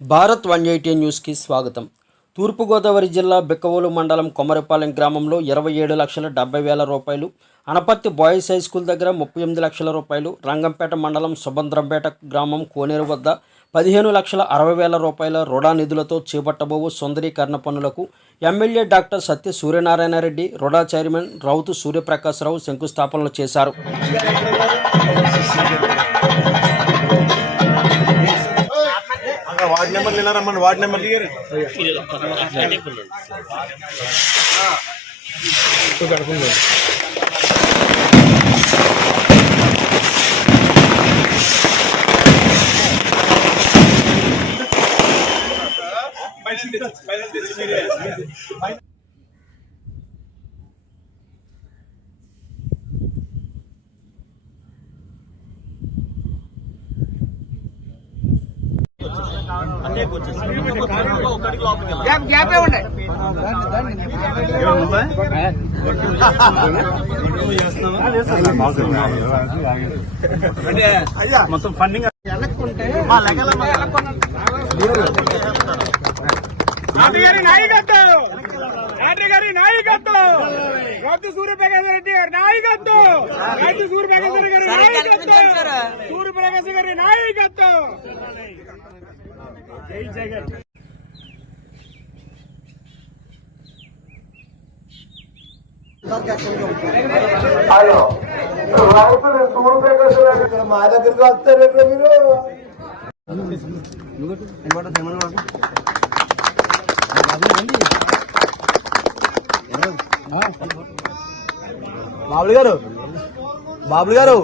భారత్ 180 న్యూస్కి స్వాగతం. తూర్పుగోదావరి జిల్లా బిక్కవోలు మండలం కొమరపాలెం గ్రామంలో 27,70,000 రూపాయలు, అనపత్తి బాయ్స్ హై స్కూల్ దగ్గర 38 లక్షల రూపాయలు, రంగంపేట మండలం సుభద్రంపేట గ్రామం కోనేరు వద్ద 15,60,000 రూపాయల రుణా నిధులతో చేపట్టబోవు సుందరీకరణ పనులకు ఎమ్మెల్యే డాక్టర్ సత్య సూర్యనారాయణ రెడ్డి, రుణా చైర్మన్ రౌతు సూర్యప్రకాశరావు శంకుస్థాపనలు చేశారు. वार्ड नंबर लेना रमन वार्ड नंबर दिए మొత్తం ఫండింగ్ నాయకత్వం రౌతు సూర్యప్రకాశ రెడ్డి గారి నాయకత్వం, రౌతు సూర్యప్రకాశ రెడ్డి గారి నాయకత్వం, సూర్యప్రకాశ గారి నాయకత్వం. జై జగన్. మా దగ్గరికి వస్తారు మీరు బాబులు గారు బాబులు గారు